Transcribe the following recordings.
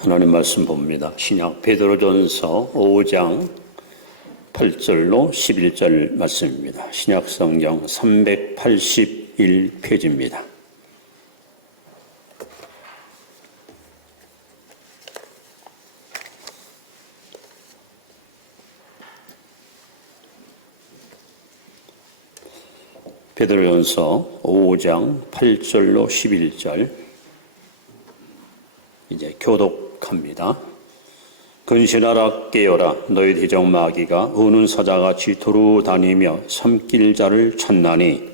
하나님 말씀 봅니다. 신약 베드로전서 5장 8절로 11절 말씀입니다. 신약 성경 381페이지입니다. 베드로전서 5장 8절로 11절 이제 교독합니다. 근신하라 깨어라 너희 대적 마귀가 우는 사자같이 두루 다니며 삼킬 자를 찾나니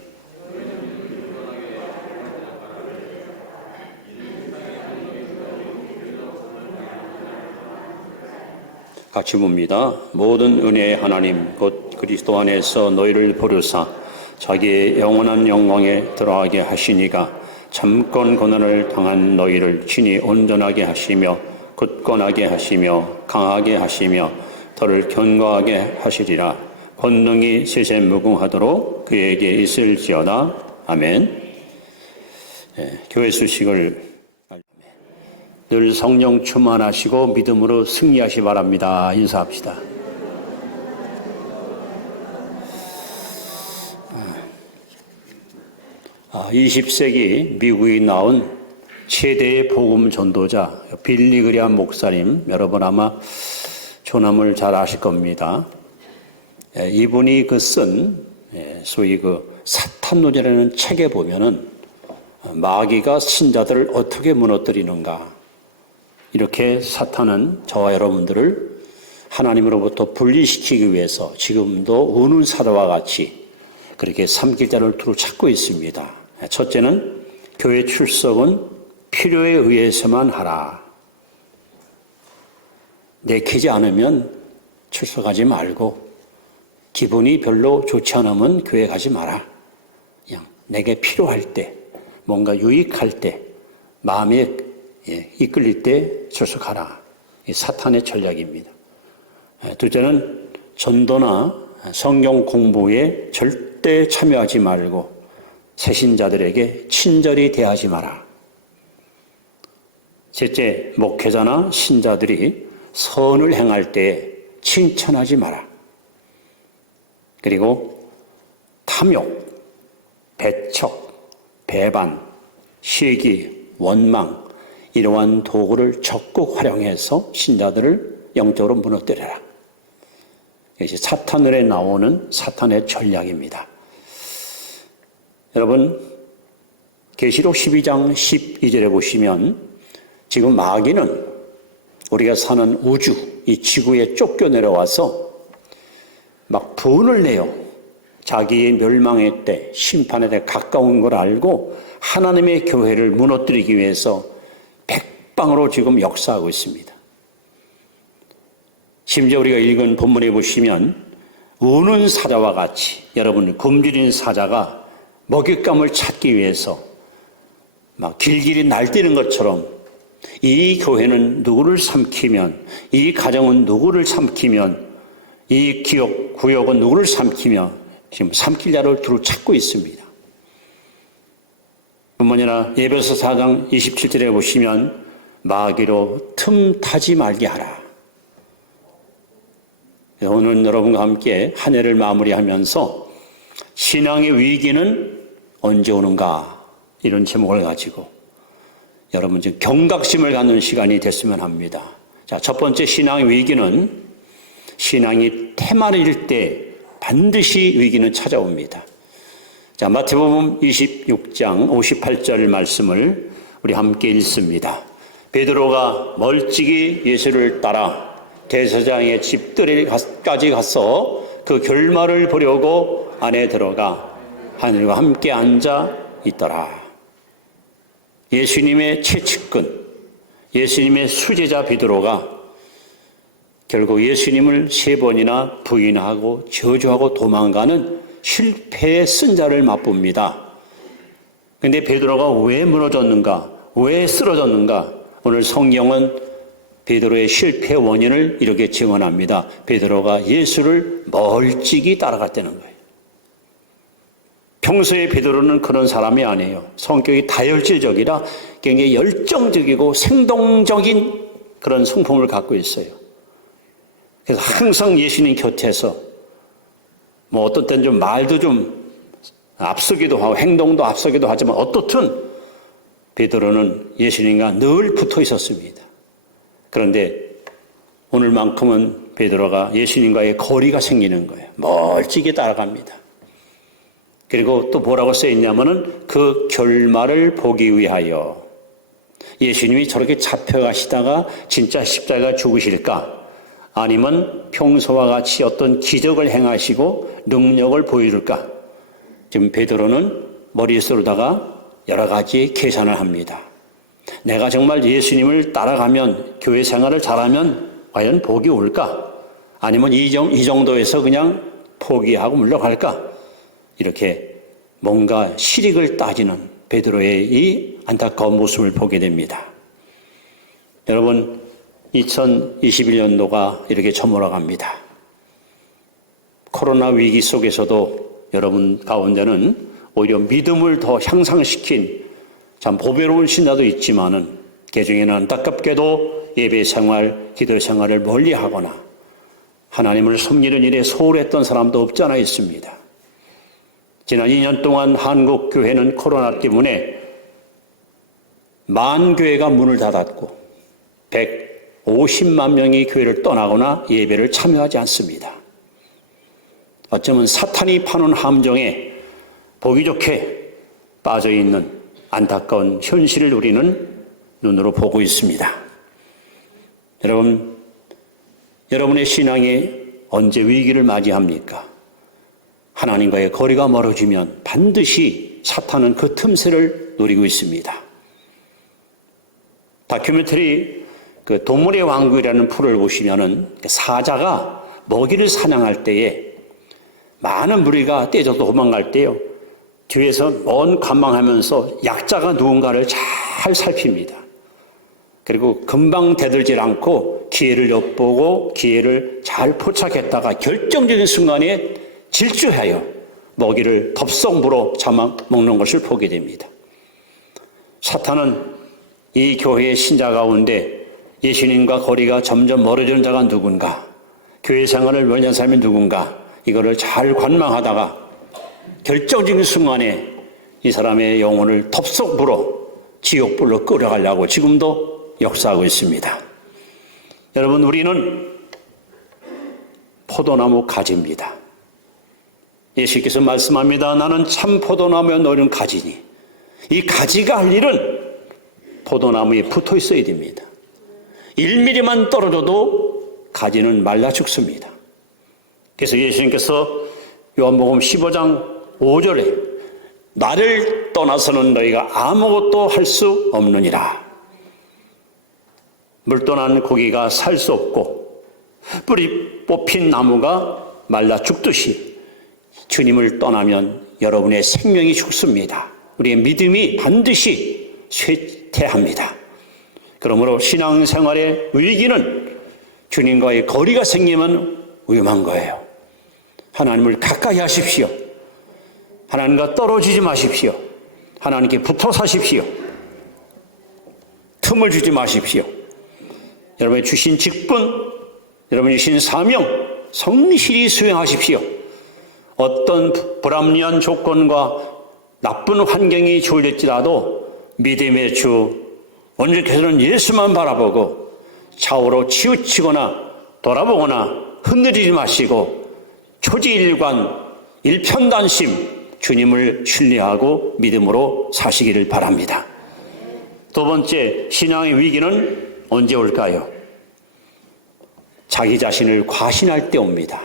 같이 봅니다. 모든 은혜의 하나님 곧 그리스도 안에서 너희를 부르사 자기의 영원한 영광에 들어가게 하시니가 잠깐 고난을 당한 너희를 친히 온전하게 하시며 굳건하게 하시며 강하게 하시며 너를 견고하게 하시리라. 권능이 세세무궁하도록 그에게 있을지어다. 아멘. 교회 수식을 늘 성령 충만하시고 믿음으로 승리하시 바랍니다. 인사합시다. 20세기 미국에 나온 최대의 복음 전도자 빌리 그레엄 목사님, 여러분 아마 조남을 잘 아실 겁니다. 이분이 쓴 소위 사탄론이라는 책에 보면은 마귀가 신자들을 어떻게 무너뜨리는가, 이렇게 사탄은 저와 여러분들을 하나님으로부터 분리시키기 위해서 지금도 우는 사자와 같이 그렇게 삼킬 자를 두루 찾고 있습니다. 첫째는 교회 출석은 필요에 의해서만 하라. 내키지 않으면 출석하지 말고 기분이 별로 좋지 않으면 교회 가지 마라. 그냥 내게 필요할 때, 뭔가 유익할 때, 마음에 이끌릴 때 출석하라. 이 사탄의 전략입니다. 둘째는 전도나 성경 공부에 절대 참여하지 말고 새신자들에게 친절히 대하지 마라. 셋째, 목회자나 신자들이 선을 행할 때 칭찬하지 마라. 그리고 탐욕, 배척, 배반, 시기, 원망, 이러한 도구를 적극 활용해서 신자들을 영적으로 무너뜨려라. 이것이 사탄을에 나오는 사탄의 전략입니다. 여러분, 계시록 12장 12절에 보시면 지금 마귀는 우리가 사는 우주, 이 지구에 쫓겨 내려와서 막 분을 내요. 자기의 멸망의 때, 심판의 때 가까운 걸 알고 하나님의 교회를 무너뜨리기 위해서 백방으로 지금 역사하고 있습니다. 심지어 우리가 읽은 본문에 보시면 우는 사자와 같이, 여러분, 굶주린 사자가 먹잇감을 찾기 위해서 막 길길이 날뛰는 것처럼 이 교회는 누구를 삼키면, 이 가정은 누구를 삼키면, 이 구역은 누구를 삼키며 지금 삼킬 자를 두루 찾고 있습니다. 뿐만 아니라 에베소 4장 27절에 보시면 마귀로 틈타지 말게 하라. 오늘 여러분과 함께 한 해를 마무리하면서 신앙의 위기는 언제 오는가, 이런 제목을 가지고 여러분 지금 경각심을 갖는 시간이 됐으면 합니다. 자, 첫 번째 신앙의 위기는 신앙이 테마일 때 반드시 위기는 찾아옵니다. 자, 마태복음 26장 58절 말씀을 우리 함께 읽습니다. 베드로가 멀찍이 예수를 따라 대제사장의 집들이까지 가서 그 결말을 보려고 안에 들어가 하늘과 함께 앉아 있더라. 예수님의 최측근, 예수님의 수제자 베드로가 결국 예수님을 3번이나 부인하고 저주하고 도망가는 실패의 쓴자를 맛봅니다. 그런데 베드로가 왜 무너졌는가? 왜 쓰러졌는가? 오늘 성경은 베드로의 실패 원인을 이렇게 증언합니다. 베드로가 예수를 멀찍이 따라갔다는 거예요. 평소에 베드로는 그런 사람이 아니에요. 성격이 다혈질적이라 굉장히 열정적이고 생동적인 그런 성품을 갖고 있어요. 그래서 항상 예수님 곁에서 뭐 어떤 때는 좀 말도 좀 앞서기도 하고 행동도 앞서기도 하지만 어떻든 베드로는 예수님과 늘 붙어 있었습니다. 그런데 오늘만큼은 베드로가 예수님과의 거리가 생기는 거예요. 멀찍이 따라갑니다. 그리고 또 뭐라고 써있냐면은 그 결말을 보기 위하여 예수님이 저렇게 잡혀가시다가 진짜 십자가 죽으실까? 아니면 평소와 같이 어떤 기적을 행하시고 능력을 보여줄까? 지금 베드로는 머릿속으로다가 여러 가지 계산을 합니다. 내가 정말 예수님을 따라가면 교회 생활을 잘하면 과연 복이 올까? 아니면 이 정도에서 그냥 포기하고 물러갈까? 이렇게 뭔가 실익을 따지는 베드로의 이 안타까운 모습을 보게 됩니다. 여러분, 2021년도가 이렇게 저물어갑니다. 코로나 위기 속에서도 여러분 가운데는 오히려 믿음을 더 향상시킨 참 보배로운 신자도 있지만은 개중에는 안타깝게도 예배 생활, 기도 생활을 멀리하거나 하나님을 섬기는 일에 소홀했던 사람도 없지 않아 있습니다. 지난 2년 동안 한국 교회는 코로나 때문에 만 교회가 문을 닫았고 150만 명이 교회를 떠나거나 예배를 참여하지 않습니다. 어쩌면 사탄이 파는 함정에 보기 좋게 빠져있는 안타까운 현실을 우리는 눈으로 보고 있습니다. 여러분, 여러분의 신앙이 언제 위기를 맞이합니까? 하나님과의 거리가 멀어지면 반드시 사탄은 그 틈새를 노리고 있습니다. 다큐멘터리 그 동물의 왕국이라는 프로를 보시면은 사자가 먹이를 사냥할 때에 많은 무리가 떼져서 도망갈 때요, 뒤에서 먼 관망하면서 약자가 누군가를 잘 살핍니다. 그리고 금방 대들질 않고 기회를 엿보고 기회를 잘 포착했다가 결정적인 순간에 질주하여 먹이를 덥석 물어 잡아먹는 것을 보게 됩니다. 사탄은 이 교회의 신자 가운데 예수님과 거리가 점점 멀어지는 자가 누군가, 교회 생활을 멀리 한 사람이 누군가, 이거를 잘 관망하다가 결정적인 순간에 이 사람의 영혼을 덥석 물어 지옥불로 끌어가려고 지금도 역사하고 있습니다. 여러분, 우리는 포도나무 가지입니다. 예수께서 말씀합니다. 나는 참 포도나무에 너희는 가지니. 이 가지가 할 일은 포도나무에 붙어 있어야 됩니다. 1mm만 떨어져도 가지는 말라 죽습니다. 그래서 예수님께서 요한복음 15장 5절에 나를 떠나서는 너희가 아무것도 할 수 없느니라. 물 떠난 고기가 살 수 없고 뿌리 뽑힌 나무가 말라 죽듯이 주님을 떠나면 여러분의 생명이 죽습니다. 우리의 믿음이 반드시 쇠퇴합니다. 그러므로 신앙생활의 위기는 주님과의 거리가 생기면 위험한 거예요. 하나님을 가까이 하십시오. 하나님과 떨어지지 마십시오. 하나님께 붙어 사십시오. 틈을 주지 마십시오. 여러분이 주신 직분, 여러분이 주신 사명 성실히 수행하십시오. 어떤 불합리한 조건과 나쁜 환경이 조울질지라도 믿음의 주 오늘께서는 예수만 바라보고 좌우로 치우치거나 돌아보거나 흔들리지 마시고 초지일관 일편단심 주님을 신뢰하고 믿음으로 사시기를 바랍니다. 두 번째, 신앙의 위기는 언제 올까요? 자기 자신을 과신할 때 옵니다.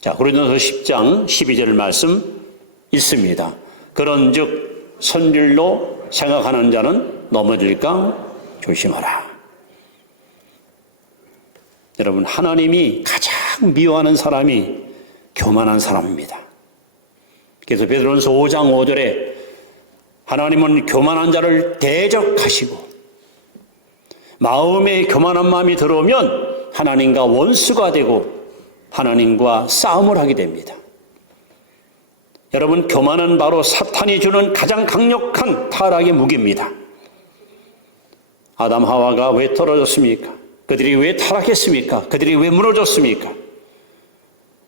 자, 고린도서 10장 12절 말씀 읽습니다. 그런즉 선질로 생각하는 자는 넘어질까 조심하라. 여러분, 하나님이 가장 미워하는 사람이 교만한 사람입니다. 그래서 베드로전서 5장 5절에 하나님은 교만한 자를 대적하시고 마음에 교만한 마음이 들어오면 하나님과 원수가 되고 하나님과 싸움을 하게 됩니다. 여러분, 교만은 바로 사탄이 주는 가장 강력한 타락의 무기입니다. 아담 하와가 왜 떨어졌습니까? 그들이 왜 타락했습니까? 그들이 왜 무너졌습니까?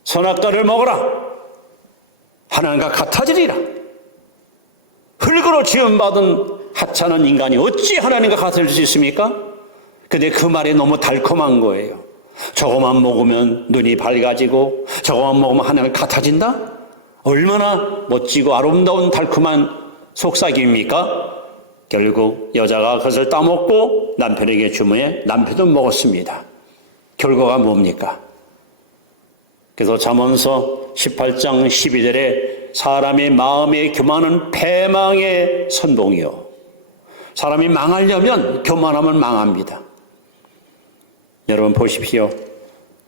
선악과를 먹어라. 하나님과 같아지리라. 흙으로 지음받은 하찮은 인간이 어찌 하나님과 같을 수 있습니까? 근데 그 말이 너무 달콤한 거예요. 저거만 먹으면 눈이 밝아지고 저거만 먹으면 하나님 같아진다? 얼마나 멋지고 아름다운 달콤한 속삭임입니까? 결국 여자가 그것을 따먹고 남편에게 주문해 남편도 먹었습니다. 결과가 뭡니까? 그래서 잠언서 18장 12절에 사람의 마음에 교만은 패망의 선봉이요. 사람이 망하려면 교만하면 망합니다. 여러분 보십시오.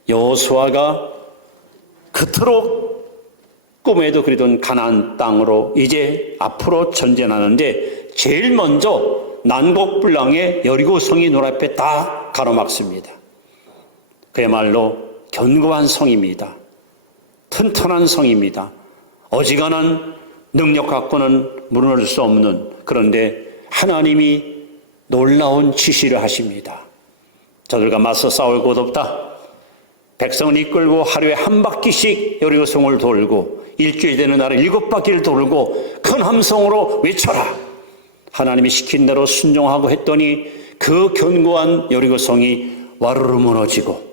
여호수아가 그토록 꿈에도 그리던 가나안 땅으로 이제 앞으로 전진하는데 제일 먼저 난곡불랑의 여리고성이 눈앞에 다 가로막습니다. 그야말로 견고한 성입니다. 튼튼한 성입니다. 어지간한 능력 갖고는 무너질 수 없는, 그런데 하나님이 놀라운 지시를 하십니다. 저들과 맞서 싸울 곳 없다. 백성을 이끌고 하루에 한 바퀴씩 여리고성을 돌고 일주일 되는 날에 7바퀴를 돌고 큰 함성으로 외쳐라. 하나님이 시킨 대로 순종하고 했더니 그 견고한 여리고성이 와르르 무너지고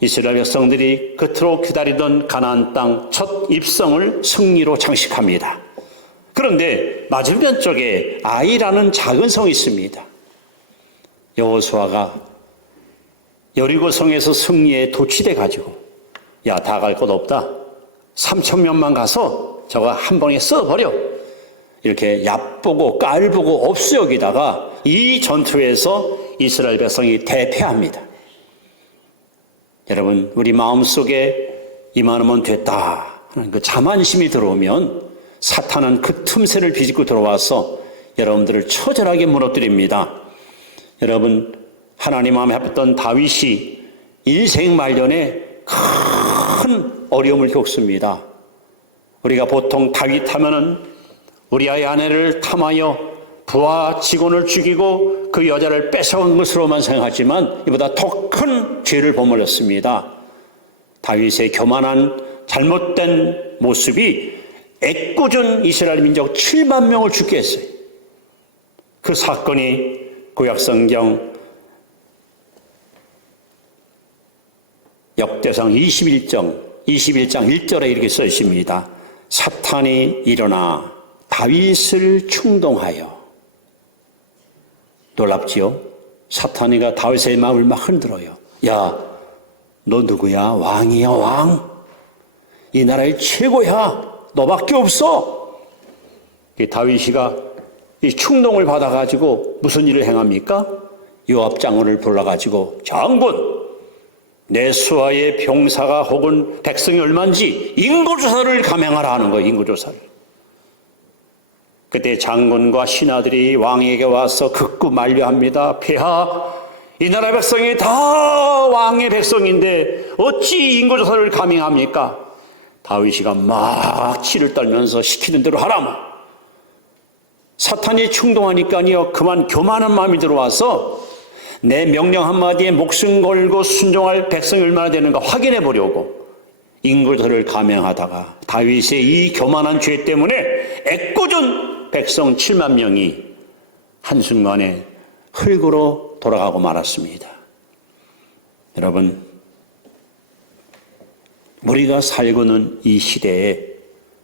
이스라엘 백성들이 그토록 기다리던 가나안 땅 첫 입성을 승리로 장식합니다. 그런데 맞은편 쪽에 아이라는 작은 성이 있습니다. 여호수아가 여리고성에서 승리에 도취돼 가지고 야, 다 갈 것 없다. 3,000명만 가서 저거 한 번에 써버려. 이렇게 얕보고 깔보고 없어 여기다가 이 전투에서 이스라엘 백성이 대패합니다. 여러분, 우리 마음속에 이만하면 됐다 하는 그 자만심이 들어오면 사탄은 그 틈새를 비집고 들어와서 여러분들을 처절하게 무너뜨립니다. 여러분, 하나님 마음에 합했던 다윗이 인생 말년에 큰 어려움을 겪습니다. 우리가 보통 다윗 하면은 우리아의 아내를 탐하여 부하 직원을 죽이고 그 여자를 뺏어온 것으로만 생각하지만 이보다 더 큰 죄를 버물렸습니다. 다윗의 교만한 잘못된 모습이 애꿎은 이스라엘 민족 7만 명을 죽게 했어요. 그 사건이 구약성경 역대상 21장 1절에 이렇게 써 있습니다. 사탄이 일어나 다윗을 충동하여. 놀랍지요? 사탄이가 다윗의 마음을 막 흔들어요. 야, 너 누구야? 왕이야, 왕. 이 나라의 최고야. 너밖에 없어. 다윗이가 이 충동을 받아가지고 무슨 일을 행합니까? 요압 장군을 불러가지고 장군, 내 수하의 병사가 혹은 백성이 얼마인지 인구조사를 감행하라 하는 거예요. 인구조사를. 그때 장군과 신하들이 왕에게 와서 극구 만류합니다. 폐하, 이 나라 백성이 다 왕의 백성인데 어찌 인구조사를 감행합니까? 다윗이가 막 치를 떨면서 시키는 대로 하라마. 사탄이 충동하니까요, 그만 교만한 마음이 들어와서 내 명령 한마디에 목숨 걸고 순종할 백성이 얼마나 되는가 확인해 보려고 인구조사를 감행하다가 다윗의 이 교만한 죄 때문에 애꿎은 백성 7만 명이 한순간에 흙으로 돌아가고 말았습니다. 여러분, 우리가 살고는 이 시대에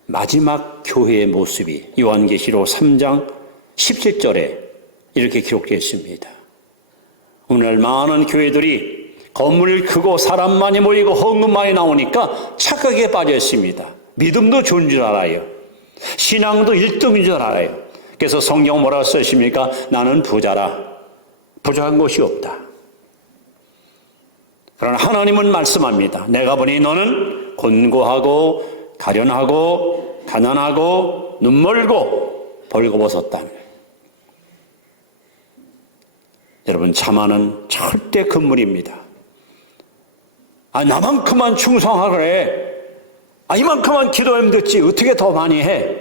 마지막 교회의 모습이 요한계시록 3장 17절에 이렇게 기록되어 있습니다. 오늘 많은 교회들이 건물이 크고 사람 많이 모이고 헌금 많이 나오니까 착각에 빠져 있습니다. 믿음도 좋은 줄 알아요. 신앙도 1등인 줄 알아요. 그래서 성경 뭐라고 쓰십니까? 나는 부자라. 부족한 것이 없다. 그러나 하나님은 말씀합니다. 내가 보니 너는 곤고하고 가련하고 가난하고 눈멀고 벌거벗었다. 여러분, 자만은 절대 금물입니다. 나만큼만 충성하래. 이만큼만 기도하면 됐지. 어떻게 더 많이 해?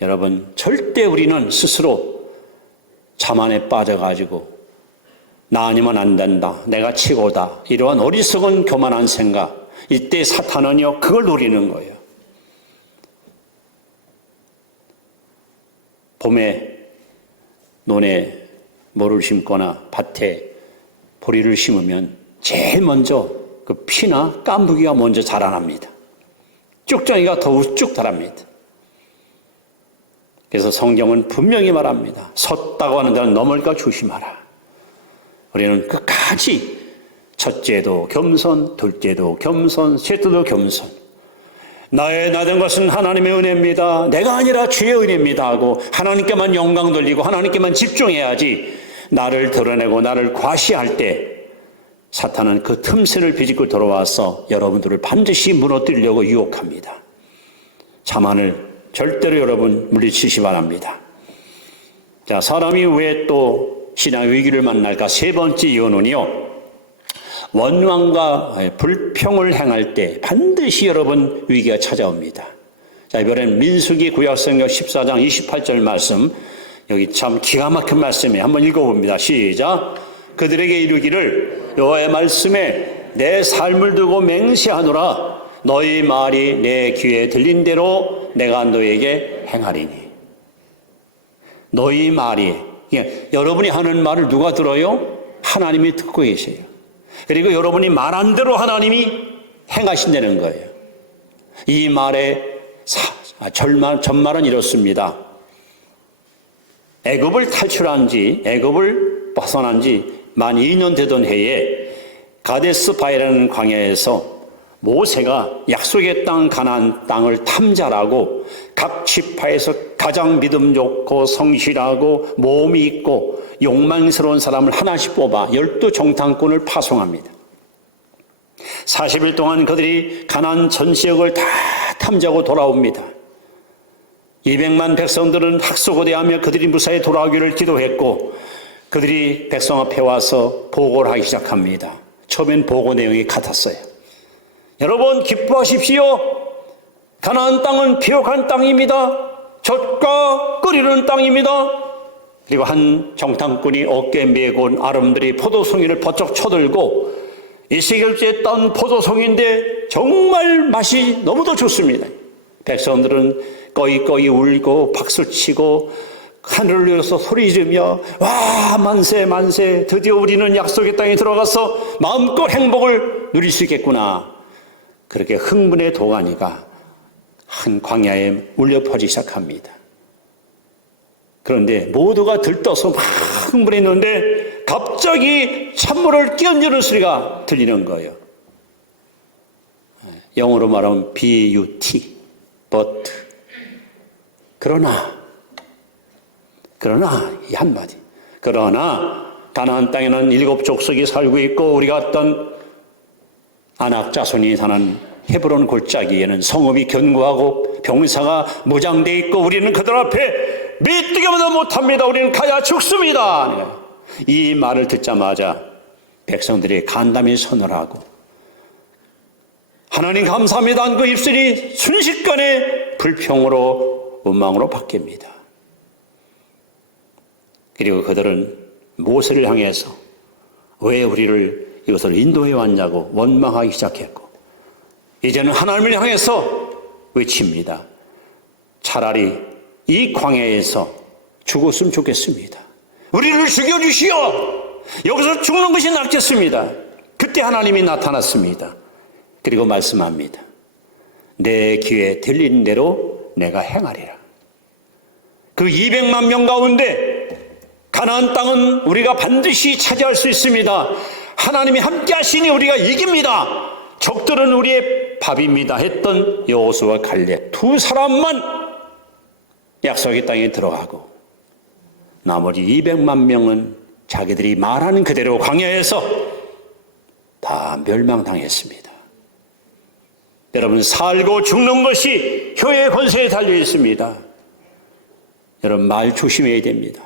여러분, 절대 우리는 스스로 자만에 빠져가지고 나 아니면 안 된다, 내가 최고다, 이러한 어리석은 교만한 생각, 이때 사탄은요 그걸 노리는 거예요. 봄에 논에 모를 심거나 밭에 보리를 심으면 제일 먼저 그 피나 깐부기가 먼저 자라납니다. 쭉정이가 더 우쭉 자랍니다. 그래서 성경은 분명히 말합니다. 섰다고 하는 데는 넘을까 조심하라. 우리는 끝까지 첫째도 겸손, 둘째도 겸손, 셋째도 겸손. 나의 나된 것은 하나님의 은혜입니다. 내가 아니라 주의 은혜입니다 하고 하나님께만 영광 돌리고 하나님께만 집중해야지, 나를 드러내고 나를 과시할 때 사탄은 그 틈새를 비집고 돌아와서 여러분들을 반드시 무너뜨리려고 유혹합니다. 자만을 절대로 여러분 물리치시 바랍니다. 자, 사람이 왜 또 신앙의 위기를 만날까? 세 번째 이유는요, 원망과 불평을 행할 때 반드시 여러분 위기가 찾아옵니다. 자, 이번엔 민수기 구약성경 14장 28절 말씀, 여기 참 기가 막힌 말씀이에요. 한번 읽어봅니다. 시작. 그들에게 이르기를 여호와의 말씀에 내 삶을 두고 맹세하노라. 너희 말이 내 귀에 들린 대로 내가 너에게 행하리니. 너희 말이, 여러분이 하는 말을 누가 들어요? 하나님이 듣고 계세요. 그리고 여러분이 말한 대로 하나님이 행하신다는 거예요. 이 말의 전말은 이렇습니다. 애굽을 탈출한 지, 애굽을 벗어난 지 만 2년 되던 해에 가데스 바네라는 광야에서 모세가 약속의 땅 가나안 땅을 탐자라고 각 지파에서 가장 믿음 좋고 성실하고 모험이 있고 욕망스러운 사람을 하나씩 뽑아 12정탐꾼을 파송합니다. 40일 동안 그들이 가나안 전 지역을 다 탐지하고 돌아옵니다. 200만 백성들은 학수고대하며 그들이 무사히 돌아오기를 기도했고, 그들이 백성 앞에 와서 보고를 하기 시작합니다. 처음엔 보고 내용이 같았어요. 여러분 기뻐하십시오. 가나안 땅은 비옥한 땅입니다. 젖과 끓이는 땅입니다. 그리고 한 정탐꾼이 어깨에 메고 온 아름드리 포도송이를 버쩍 쳐들고, 이세겔째 딴 포도송인데 정말 맛이 너무도 좋습니다. 백성들은 꺼이꺼이 울고 박수치고 하늘을 위해서 소리 지르며 와 만세 만세, 드디어 우리는 약속의 땅에 들어가서 마음껏 행복을 누릴 수 있겠구나. 그렇게 흥분의 도가니가 한 광야에 울려 퍼지기 시작합니다. 그런데 모두가 들떠서 막 흥분했는데 갑자기 찬물을 끼얹는 소리가 들리는 거예요. 영어로 말하면 but, but. 그러나 이 한마디. 그러나 가나안 땅에는 7 족속이 살고 있고 우리가 어떤 아낙 자손이 사는 헤브론 골짜기에는 성읍이 견고하고 병사가 무장되어 있고 우리는 그들 앞에 메뚜기보다 못합니다. 우리는 가야 죽습니다. 이 말을 듣자마자 백성들이 간담이 선을 하고 하나님 감사합니다. 그 입술이 순식간에 불평으로 원망으로 바뀝니다. 그리고 그들은 모세를 향해서 왜 우리를 이것을 인도해 왔냐고 원망하기 시작했고, 이제는 하나님을 향해서 외칩니다. 차라리 이 광야에서 죽었으면 좋겠습니다. 우리를 죽여주시오. 여기서 죽는 것이 낫겠습니다. 그때 하나님이 나타났습니다. 그리고 말씀합니다. 내 귀에 들린 대로 내가 행하리라. 그 200만 명 가운데 가나안 땅은 우리가 반드시 차지할 수 있습니다. 하나님이 함께 하시니 우리가 이깁니다. 적들은 우리의 밥입니다 했던 여호수아와 갈렙 두 사람만 약속의 땅에 들어가고 나머지 200만 명은 자기들이 말하는 그대로 광야에서 다 멸망당했습니다. 여러분, 살고 죽는 것이 혀의 권세에 달려 있습니다. 여러분, 말 조심해야 됩니다.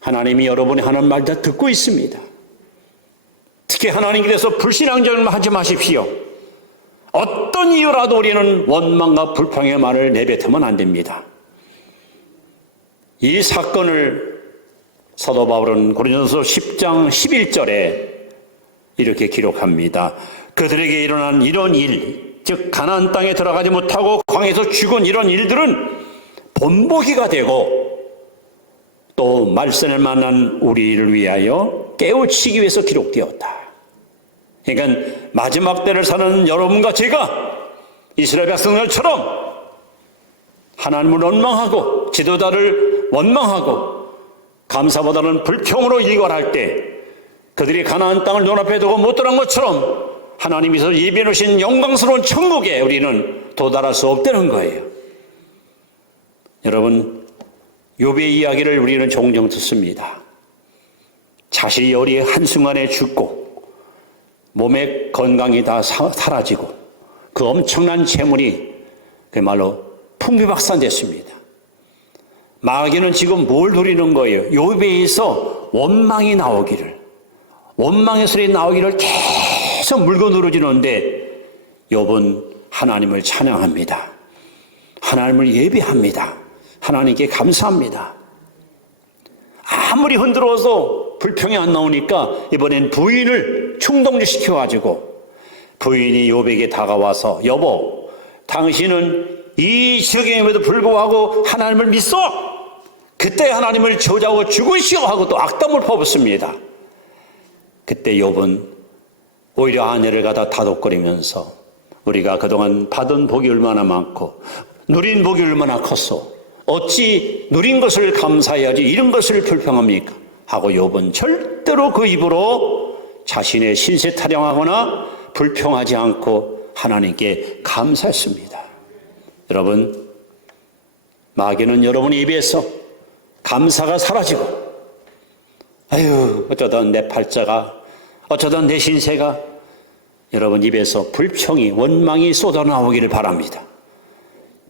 하나님이 여러분이 하는 말 다 듣고 있습니다. 특히 하나님께 대해서 불신앙적인 말 하지 마십시오. 어떤 이유라도 우리는 원망과 불평의 말을 내뱉으면 안 됩니다. 이 사건을 사도 바울은 고린도서 10장 11절에 이렇게 기록합니다. 그들에게 일어난 이런 일, 즉 가나안 땅에 들어가지 못하고 광야에서 죽은 이런 일들은 본보기가 되고 또 말씀을 만난 우리를 위하여 깨우치기 위해서 기록되었다. 그러니까 마지막 때를 사는 여러분과 제가 이스라엘 백성들처럼 하나님을 원망하고 지도자를 원망하고 감사보다는 불평으로 일관할 때 그들이 가나안 땅을 눈앞에 두고 못 들어간 것처럼 하나님께서 예비해 놓으신 영광스러운 천국에 우리는 도달할 수 없다는 거예요. 여러분, 욥의 이야기를 우리는 종종 듣습니다. 자식이 어리에 한순간에 죽고 몸의 건강이 다 사라지고 그 엄청난 재물이 그야말로 풍비박산됐습니다. 마귀는 지금 뭘 노리는 거예요? 욥에서 원망이 나오기를, 원망의 소리 나오기를 계속 물고 늘어지는데 욥은 하나님을 찬양합니다. 하나님을 예배합니다. 하나님께 감사합니다. 아무리 흔들어서 불평이 안 나오니까 이번엔 부인을 충동시켜가지고 부인이 욥에게 다가와서 여보, 당신은 이 적용임에도 불구하고 하나님을 믿어? 그때 하나님을 저주하고 죽으시오 하고 또 악담을 퍼붓습니다. 그때 욥은 오히려 아내를 갖다 다독거리면서 우리가 그동안 받은 복이 얼마나 많고 누린 복이 얼마나 컸소. 어찌 누린 것을 감사해야지 이런 것을 불평합니까? 하고 욥은 절대로 그 입으로 자신의 신세 타령하거나 불평하지 않고 하나님께 감사했습니다. 여러분, 마귀는 여러분 입에서 감사가 사라지고 아유 어쩌다 내 팔자가 어쩌다 내 신세가 여러분 입에서 불평이 원망이 쏟아나오기를 바랍니다.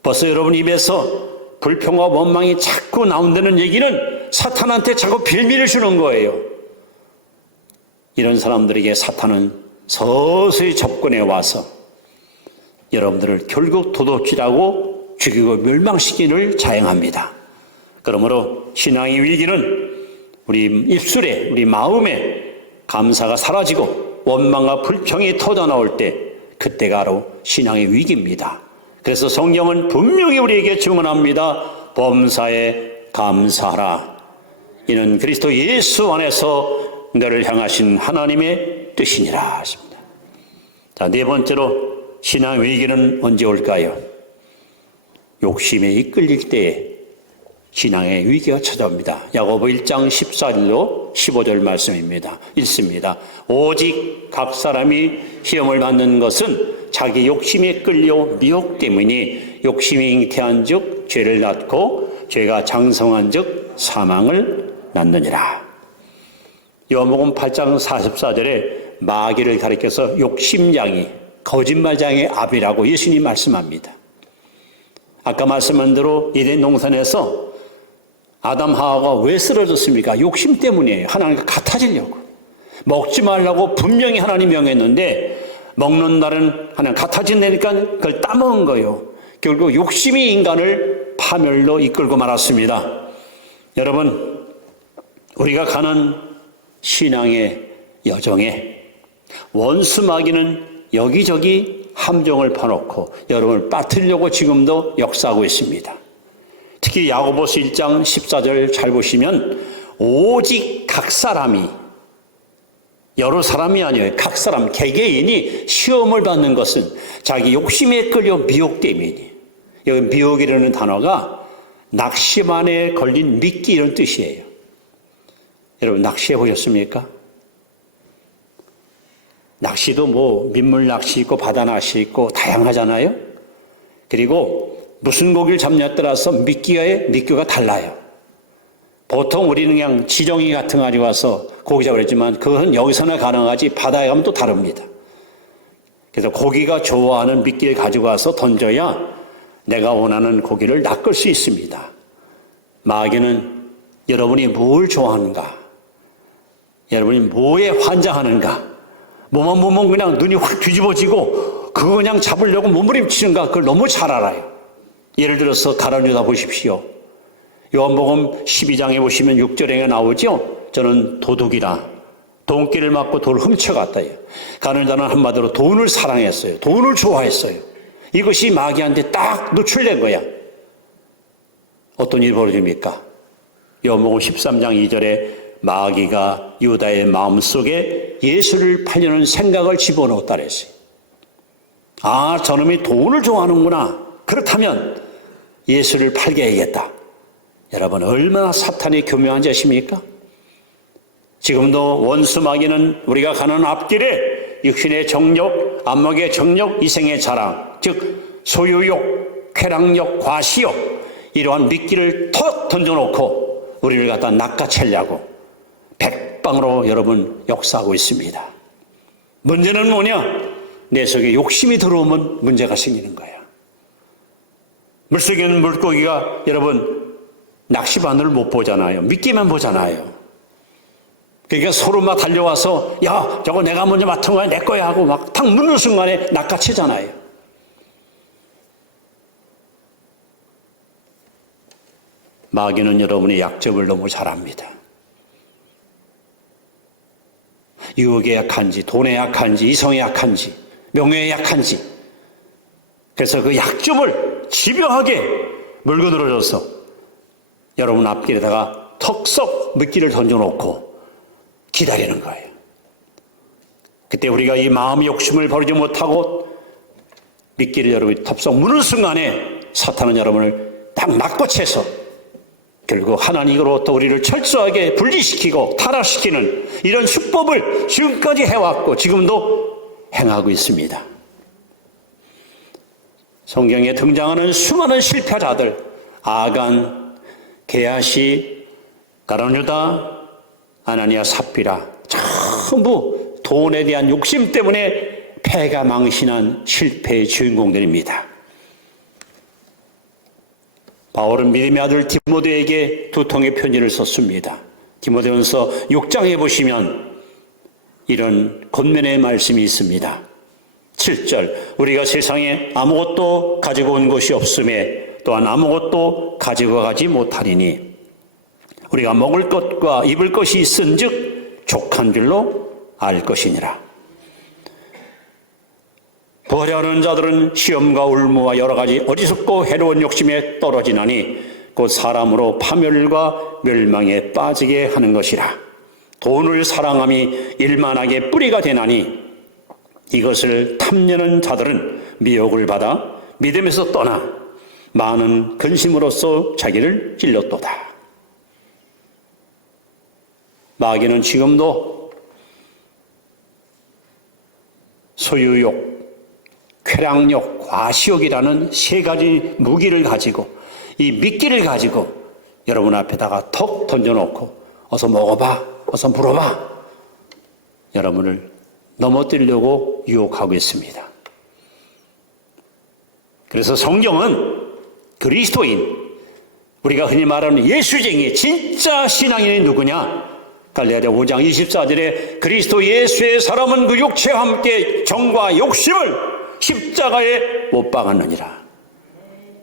벌써 여러분 입에서 불평과 원망이 자꾸 나온다는 얘기는 사탄한테 자꾸 빌미를 주는 거예요. 이런 사람들에게 사탄은 서서히 접근해 와서 여러분들을 결국 도둑질하고 죽이고 멸망시키기를 자행합니다. 그러므로 신앙의 위기는 우리 입술에, 우리 마음에 감사가 사라지고 원망과 불평이 터져나올 때 그때가 바로 신앙의 위기입니다. 그래서 성경은 분명히 우리에게 증언합니다. 범사에 감사하라. 이는 그리스도 예수 안에서 너를 향하신 하나님의 뜻이니라 하십니다. 자, 네 번째로 신앙의 위기는 언제 올까요? 욕심에 이끌릴 때에 신앙의 위기가 찾아옵니다. 야고보 1장 14절로 15절 말씀입니다. 읽습니다. 오직 각 사람이 시험을 받는 것은 자기 욕심에 끌려 미혹 때문이니 욕심이 잉태한 즉 죄를 낳고 죄가 장성한 즉 사망을 낳느니라. 요한복음 8장 44절에 마귀를 가리켜서 욕심장이 거짓말장의 아비라고 예수님이 말씀합니다. 아까 말씀한 대로 에덴 동산에서 아담 하와가 왜 쓰러졌습니까? 욕심 때문이에요. 하나님과 같아지려고. 먹지 말라고 분명히 하나님 명했는데 먹는 날은 하나님 같아진다니까 그걸 따먹은 거예요. 결국 욕심이 인간을 파멸로 이끌고 말았습니다. 여러분, 우리가 가는 신앙의 여정에 원수 마귀는 여기저기 함정을 파놓고 여러분을 빠뜨리려고 지금도 역사하고 있습니다. 특히 야고보서 1장 14절 잘 보시면 오직 각 사람이, 여러 사람이 아니에요. 각 사람, 개개인이 시험을 받는 것은 자기 욕심에 끌려 미혹 때문이에요. 여기 미혹이라는 단어가 낙심안에 걸린 미끼 이런 뜻이에요. 여러분 낚시해 보셨습니까? 낚시도 뭐 민물 낚시 있고 바다 낚시 있고 다양하잖아요. 그리고 무슨 고기를 잡냐에 따라서 미끼가 달라요. 보통 우리는 그냥 지렁이 같은 거 가지고 와서 고기 잡으랬지만 그것은 여기서나 가능하지 바다에 가면 또 다릅니다. 그래서 고기가 좋아하는 미끼를 가지고 와서 던져야 내가 원하는 고기를 낚을 수 있습니다. 마귀는 여러분이 뭘 좋아하는가, 여러분이 뭐에 환장하는가, 뭐만 보면 그냥 눈이 확 뒤집어지고 그거 그냥 잡으려고 몸부림치는가, 그걸 너무 잘 알아요. 예를 들어서 다람쥐다 보십시오. 요한복음 12장에 보시면 6절에 나오죠. 저는 도둑이라 돈길을 맞고 돌을 훔쳐갔다요. 가는 자는 한마디로 돈을 사랑했어요. 돈을 좋아했어요. 이것이 마귀한테 딱 노출된 거야. 어떤 일이 벌어집니까? 요한복음 13장 2절에 마귀가 유다의 마음속에 예수를 팔려는 생각을 집어넣었다 그랬어요. 아, 저놈이 돈을 좋아하는구나. 그렇다면 예수를 팔게 해야겠다. 여러분, 얼마나 사탄이 교묘한지 아십니까? 지금도 원수 마귀는 우리가 가는 앞길에 육신의 정욕, 안목의 정욕, 이생의 자랑, 즉 소유욕, 쾌락욕, 과시욕, 이러한 미끼를 턱 던져놓고 우리를 갖다 낚아채려고 백방으로 여러분 역사하고 있습니다. 문제는 뭐냐? 내 속에 욕심이 들어오면 문제가 생기는 거야. 물속에 있는 물고기가 여러분 낚시바늘을 못 보잖아요. 미끼만 보잖아요. 그러니까 서로 막 달려와서 야, 저거 내가 먼저 맡은 거야, 내 거야 하고 막 탁 무는 순간에 낚아채잖아요. 마귀는 여러분의 약점을 너무 잘 압니다. 유혹에 약한지, 돈에 약한지, 이성에 약한지, 명예에 약한지. 그래서 그 약점을 집요하게 물고 늘어져서 여러분 앞길에다가 턱썩 미끼를 던져놓고 기다리는 거예요. 그때 우리가 이 마음의 욕심을 버리지 못하고 미끼를 여러분이 턱썩 무는 순간에 사탄은 여러분을 딱 낚아채서 결국 하나님으로부터 우리를 철저하게 분리시키고 타락시키는 이런 수법을 지금까지 해왔고 지금도 행하고 있습니다. 성경에 등장하는 수많은 실패자들, 아간, 게하시, 가룟유다, 아나니아, 삽비라, 전부 돈에 대한 욕심 때문에 패가 망신한 실패의 주인공들입니다. 바울은 믿음의 아들 디모데에게 두 통의 편지를 썼습니다. 디모데전서 6장에 보시면 이런 권면의 말씀이 있습니다. 7절, 우리가 세상에 아무것도 가지고 온 것이 없음에 또한 아무것도 가지고 가지 못하리니 우리가 먹을 것과 입을 것이 있은즉 족한 줄로 알 것이니라. 부하려는 자들은 시험과 울무와 여러 가지 어리석고 해로운 욕심에 떨어지나니 곧 사람으로 파멸과 멸망에 빠지게 하는 것이라. 돈을 사랑함이 일만하게 뿌리가 되나니 이것을 탐내는 자들은 미혹을 받아 믿음에서 떠나 많은 근심으로써 자기를 찔렀도다. 마귀는 지금도 소유욕, 쾌락욕, 과시욕이라는 세 가지 무기를 가지고 이 미끼를 가지고 여러분 앞에다가 턱 던져놓고 어서 먹어봐, 어서 물어봐 여러분을 넘어뜨리려고 유혹하고 있습니다. 그래서 성경은 그리스도인, 우리가 흔히 말하는 예수쟁이, 진짜 신앙인이 누구냐? 갈라디아 5장 24절에 그리스도 예수의 사람은 그 육체와 함께 정과 욕심을 십자가에 못 박았느니라.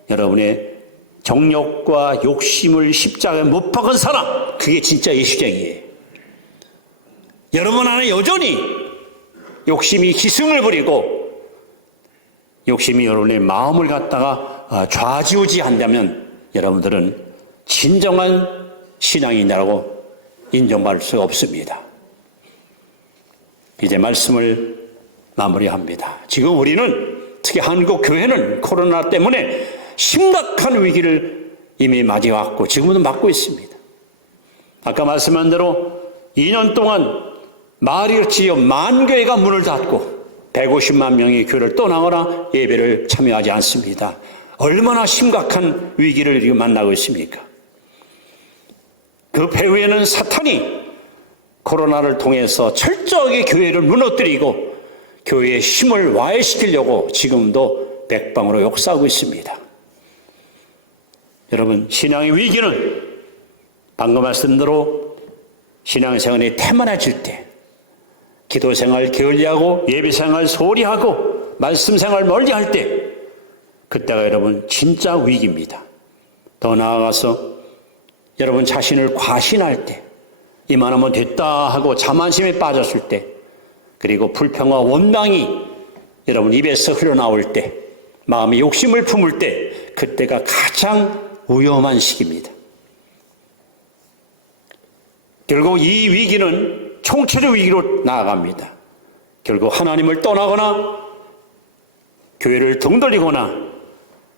여러분의 정욕과 욕심을 십자가에 못 박은 사람, 그게 진짜 예수쟁이에요. 여러분 안에 여전히 욕심이 기승을 부리고 욕심이 여러분의 마음을 갖다가 좌지우지한다면 여러분들은 진정한 신앙인이라고 인정받을 수가 없습니다. 이제 말씀을 마무리합니다. 지금 우리는 특히 한국 교회는 코로나 때문에 심각한 위기를 이미 맞이해왔고 지금은 맞고 있습니다. 아까 말씀한 대로 2년 동안 말일지어 만교회가 문을 닫고 150만 명의 교회를 떠나거나 예배를 참여하지 않습니다. 얼마나 심각한 위기를 만나고 있습니까? 그 배후에는 사탄이 코로나를 통해서 철저하게 교회를 무너뜨리고 교회의 힘을 와해시키려고 지금도 백방으로 역사하고 있습니다. 여러분, 신앙의 위기는 방금 말씀대로 신앙생활이 태만해질 때, 기도생활 게을리하고 예배생활 소홀히 하고 말씀생활 멀리할 때, 그때가 여러분 진짜 위기입니다. 더 나아가서 여러분 자신을 과신할 때, 이만하면 됐다 하고 자만심에 빠졌을 때, 그리고 불평과 원망이 여러분 입에서 흘러나올 때, 마음의 욕심을 품을 때, 그때가 가장 위험한 시기입니다. 결국 이 위기는 총체적 위기로 나아갑니다. 결국 하나님을 떠나거나 교회를 등돌리거나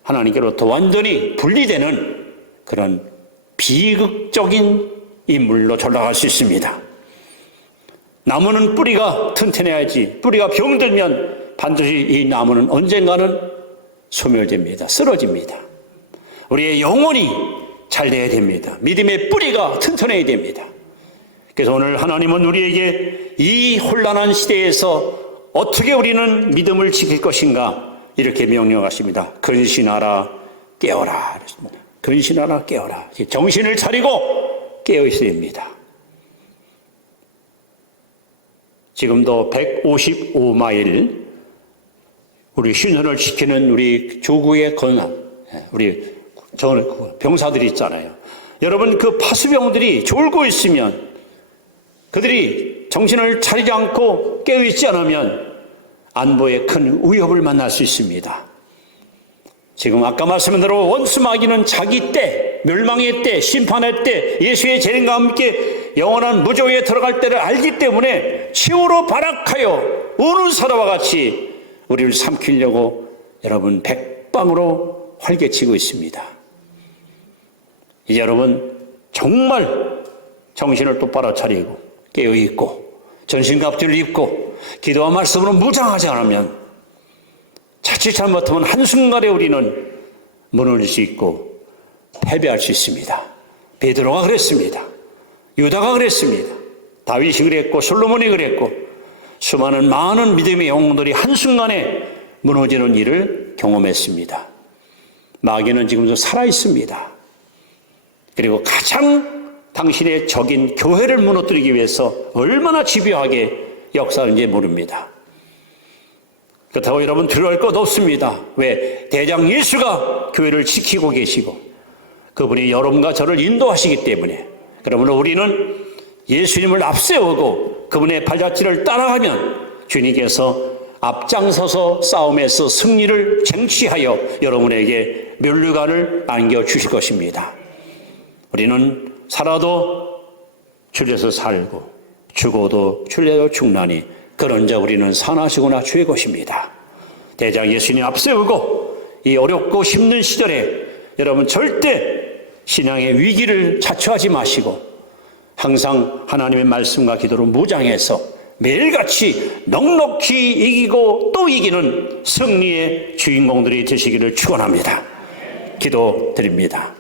하나님께로부터 완전히 분리되는 그런 비극적인 인물로 전락할 수 있습니다. 나무는 뿌리가 튼튼해야지, 뿌리가 병들면 반드시 이 나무는 언젠가는 소멸됩니다. 쓰러집니다. 우리의 영혼이 잘 돼야 됩니다. 믿음의 뿌리가 튼튼해야 됩니다. 그래서 오늘 하나님은 우리에게 이 혼란한 시대에서 어떻게 우리는 믿음을 지킬 것인가 이렇게 명령하십니다. 근신하라 깨어라 그랬습니다. 근신하라 깨어라. 정신을 차리고 깨어 있어야 합니다. 지금도 155마일 우리 신선을 지키는 우리 조국의 권한, 우리 병사들이 있잖아요. 여러분 그 파수병들이 졸고 있으면, 그들이 정신을 차리지 않고 깨어있지 않으면 안보에 큰 위협을 만날 수 있습니다. 지금 아까 말씀한 대로 원수 마귀는 자기 때, 멸망의 때, 심판의 때, 예수의 재림과 함께 영원한 무저에 들어갈 때를 알기 때문에 치우로 발악하여 우는 사자와 같이 우리를 삼키려고 여러분 백방으로 활개치고 있습니다. 이제 여러분 정말 정신을 똑바로 차리고 깨어있고 전신갑주를 입고 기도와 말씀으로 무장하지 않으면 자칫 잘못하면 한순간에 우리는 무너질 수 있고 패배할 수 있습니다. 베드로가 그랬습니다. 유다가 그랬습니다. 다윗이 그랬고 솔로몬이 그랬고 수많은 많은 믿음의 영웅들이 한순간에 무너지는 일을 경험했습니다. 마귀는 지금도 살아있습니다. 그리고 가장 당신의 적인 교회를 무너뜨리기 위해서 얼마나 집요하게 역사하는지 모릅니다. 그렇다고 여러분 두려워할 것 없습니다. 왜? 대장 예수가 교회를 지키고 계시고 그분이 여러분과 저를 인도하시기 때문에. 그러므로 우리는 예수님을 앞세우고 그분의 발자취를 따라가면 주님께서 앞장서서 싸움에서 승리를 쟁취하여 여러분에게 면류관을 안겨주실 것입니다. 우리는 살아도 주려서 살고 죽어도 주려서 죽나니 그런자 우리는 산하시구나 주의 것입니다. 대장 예수님 앞세우고 이 어렵고 힘든 시절에 여러분 절대 신앙의 위기를 자초하지 마시고 항상 하나님의 말씀과 기도로 무장해서 매일같이 넉넉히 이기고 또 이기는 승리의 주인공들이 되시기를 축원합니다. 기도드립니다.